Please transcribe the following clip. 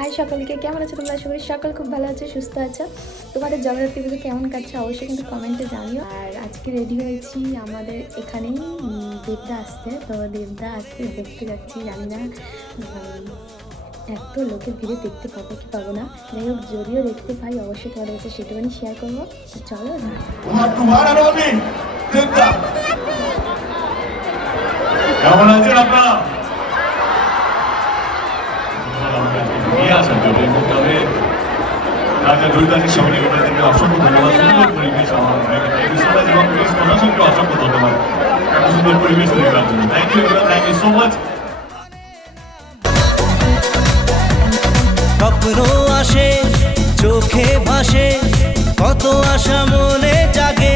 High সকলকে, কেমন আছো তোমরা? আশা করি সকল খুব ভালো আছো, সুস্থ আছো। তোমাদের জগদ্ধাত্রী পুজো কেমন কাটছে অবশ্যই কিন্তু কমেন্টে জানিও। আর আজকে রেডি হয়েছি আমাদের এখানেই দেবদা আসতে, তো দেবদা আসতে দেখতে যাচ্ছি। জানি না এত লোকের ভিড়ে দেখতে পাবো কি পাবো না, যাই হোক যদিও দেখতে পাই অবশ্যই তোমাদের কাছে সেটুকুনি শেয়ার করবো। তো চলো। কেমন আছেন আপনারা? অসংখ্য ধন্যবাদ। সুন্দর পরিবেশ, অসংখ্য ধন্যবাদ এত সুন্দর পরিবেশ তৈরি করার জন্য। Thank you so much. স্বপ্ন আসে, চোখে ভাসে, কত আশা মনে জাগে।